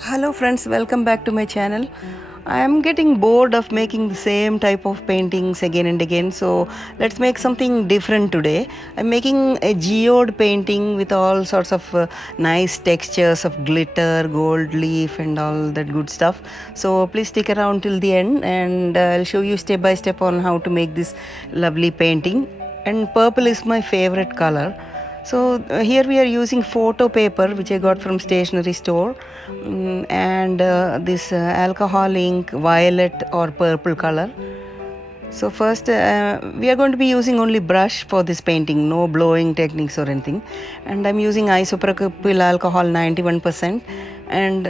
Hello friends, welcome back to my channel. I am getting bored of making the same type of paintings again and again, so let's make something different today. I'm making a geode painting with all sorts of nice textures of glitter, gold leaf and all that good stuff. So please stick around till the end and I'll show you step by step on how to make this lovely painting. And purple is my favorite color. So here we are using photo paper which I got from stationery store, and this alcohol ink violet or purple color. So first we are going to be using only brush for this painting, no blowing techniques or anything. And I'm using isopropyl alcohol 91%, and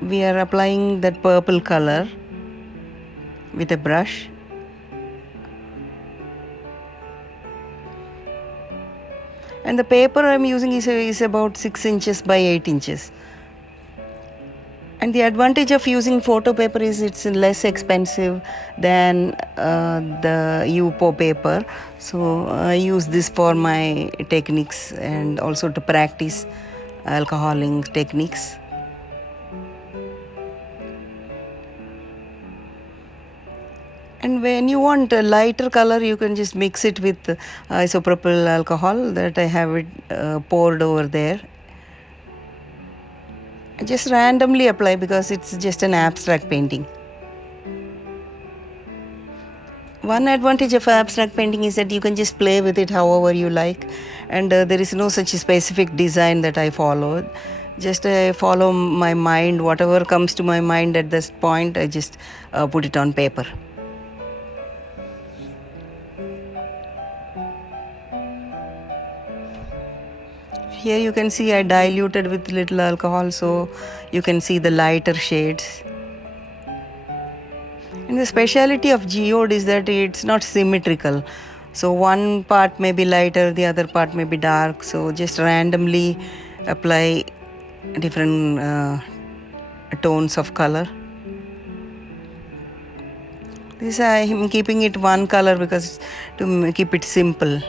we are applying that purple color with a brush. And the paper I'm using is about 6 inches by 8 inches. And the advantage of using photo paper is it's less expensive than the UPO paper. So I use this for my techniques and also to practice alcoholing techniques. And when you want a lighter color, you can just mix it with isopropyl alcohol that I have it poured over there. I just randomly apply because it's just an abstract painting. One advantage of abstract painting is that you can just play with it however you like, and there is no such specific design that I follow. Just follow my mind, whatever comes to my mind at this point, I just put it on paper. Here you can see I diluted with little alcohol, so you can see the lighter shades. And the speciality of geode is that it's not symmetrical. So one part may be lighter, the other part may be dark. So just randomly apply different tones of color. This I am keeping it one color because to keep it simple.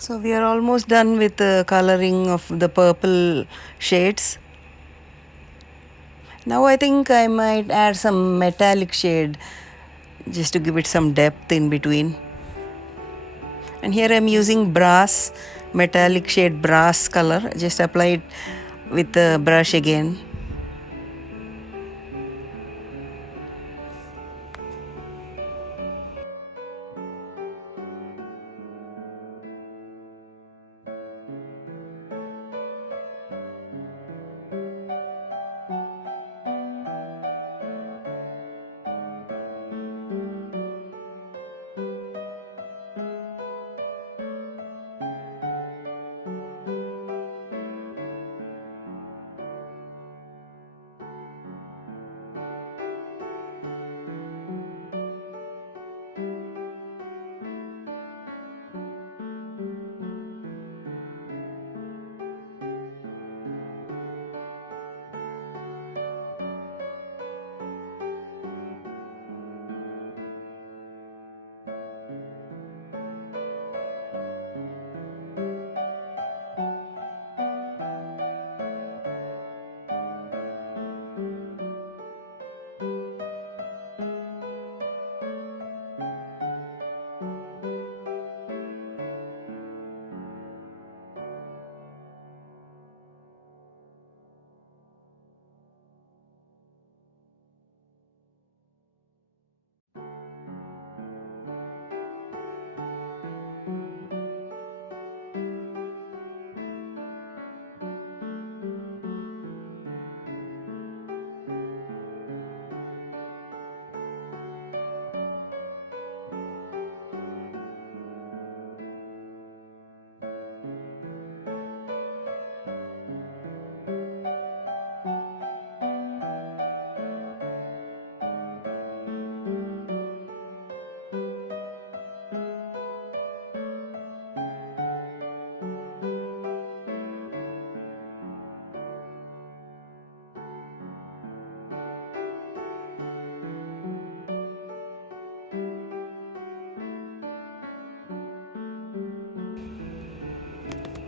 So we are almost done with the coloring of the purple shades. Now I think I might add some metallic shade just to give it some depth in between. And here I'm using brass, metallic shade brass color. Just apply it with the brush again.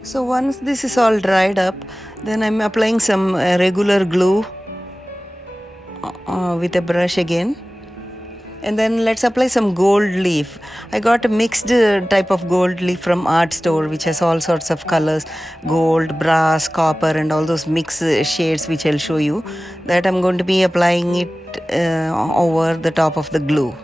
So once this is all dried up, then I'm applying some regular glue with a brush again. And then let's apply some gold leaf. I got a mixed type of gold leaf from art store which has all sorts of colors, gold, brass, copper and all those mixed shades which I'll show you. That I'm going to be applying it over the top of the glue.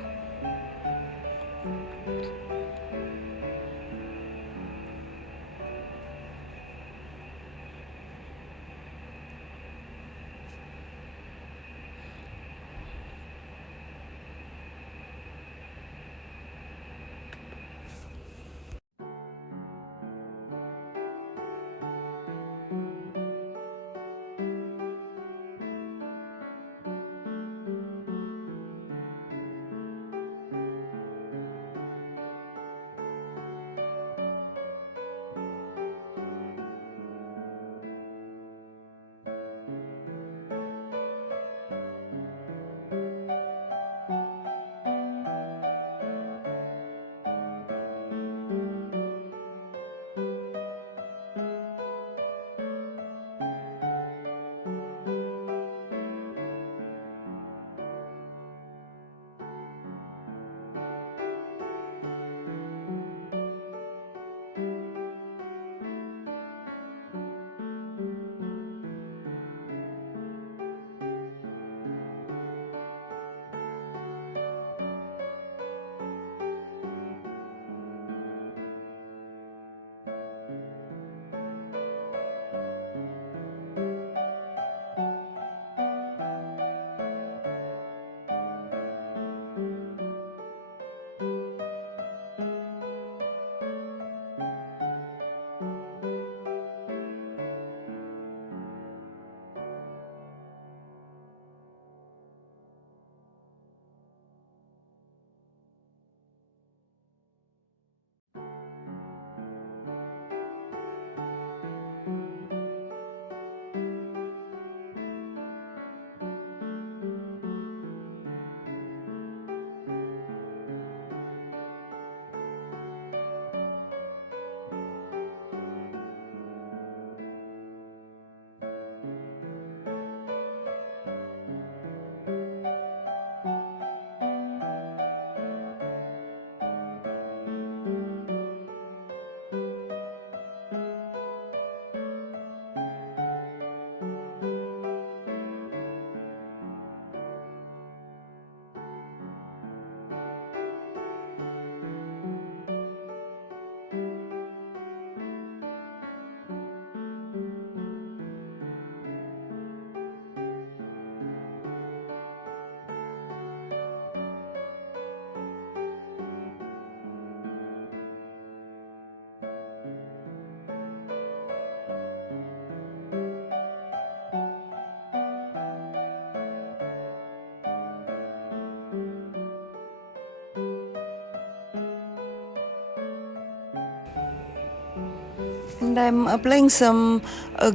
And I'm applying some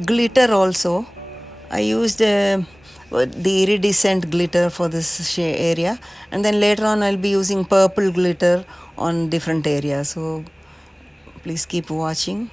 glitter also. I used the iridescent glitter for this area, and then later on I'll be using purple glitter on different areas. So please keep watching.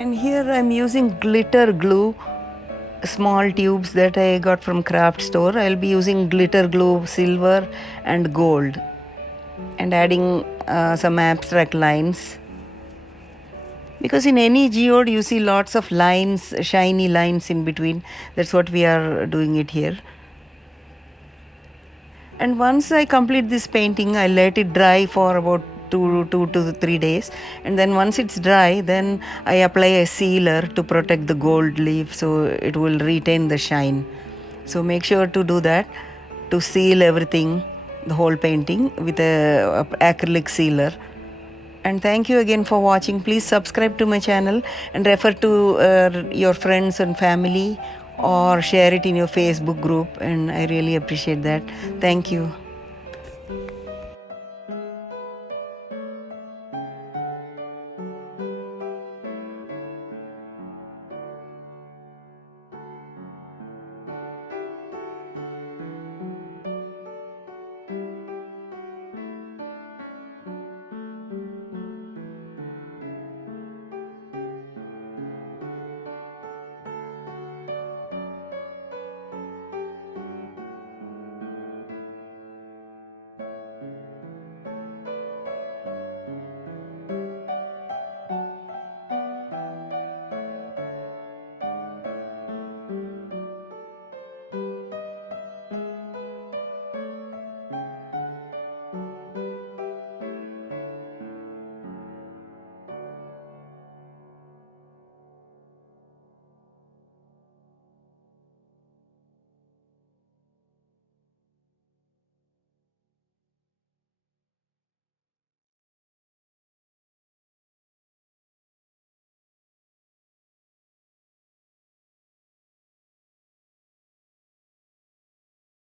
And here I'm using glitter glue, small tubes that I got from craft store. I'll be using glitter glue silver and gold, and adding some abstract lines, because in any geode you see lots of lines, shiny lines in between. That's what we are doing it here. And once I complete this painting, I let it dry for about two to 3 days, and then once it's dry, then I apply a sealer to protect the gold leaf so it will retain the shine. So make sure to do that, to seal everything, the whole painting, with a acrylic sealer. And thank you again for watching. Please subscribe to my channel and refer to your friends and family, or share it in your Facebook group, and I really appreciate that. Thank you.